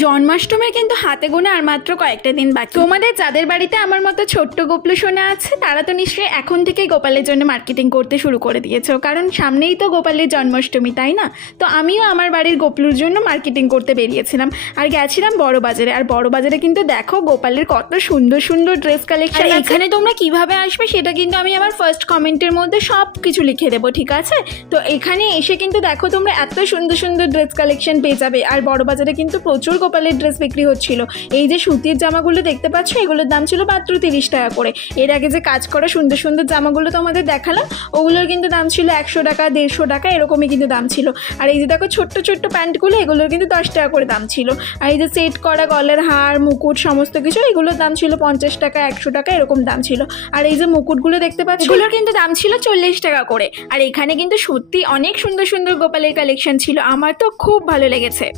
জন্মাষ্টমীর কিন্তু হাতে গোনা আর মাত্র কয়েকটা দিন বাকি। তোমাদের যাদের বাড়িতে আমার মতো ছোট্ট গোপলু সোনা আছে তারা তো নিশ্চয়ই এখন থেকেই গোপালের জন্য মার্কেটিং করতে শুরু করে দিয়েছো, কারণ সামনেই তো গোপালের জন্মাষ্টমী, তাই না? তো আমিও আমার বাড়ির গোপলুর জন্য মার্কেটিং করতে বেরিয়েছিলাম আর গেছিলাম বড় বাজারে। আর বড় বাজারে কিন্তু দেখো গোপালের কত সুন্দর সুন্দর ড্রেস কালেকশন। এখানে তোমরা কিভাবে আসবে সেটা কিন্তু আমি আমার ফার্স্ট কমেন্টের মধ্যে সব কিছু লিখে দেবো, ঠিক আছে? তো এখানে এসে কিন্তু দেখো তোমরা এত সুন্দর সুন্দর ড্রেস কালেকশন পেয়ে যাবে। আর বড় বাজারে কিন্তু প্রচুর গোপালের ড্রেস বিক্রি হচ্ছিল। এই যে সুতির জামাগুলো দেখতে পাচ্ছ এগুলোর দাম ছিল মাত্র 30 টাকা করে। এর আগে যে কাজ করা সুন্দর সুন্দর জামাগুলো তোমাদের দেখালাম ওগুলোর কিন্তু দাম ছিল 100 টাকা, 150 টাকা, এরকমই কিন্তু দাম ছিল। আর এই যে দেখো ছোট্ট ছোট্ট প্যান্টগুলো এগুলোর কিন্তু 10 টাকা করে দাম ছিল। আর এই যে সেট করা গলার হার, মুকুট, সমস্ত কিছু এগুলোর দাম ছিল 50 টাকা, 100 টাকা, এরকম দাম ছিল। আর এই যে মুকুটগুলো দেখতে পাচ্ছ এগুলোর কিন্তু দাম ছিল 40 টাকা করে। আর এখানে কিন্তু সত্যি অনেক সুন্দর সুন্দর গোপালের কালেকশন ছিল, আমার তো খুব ভালো লেগেছে।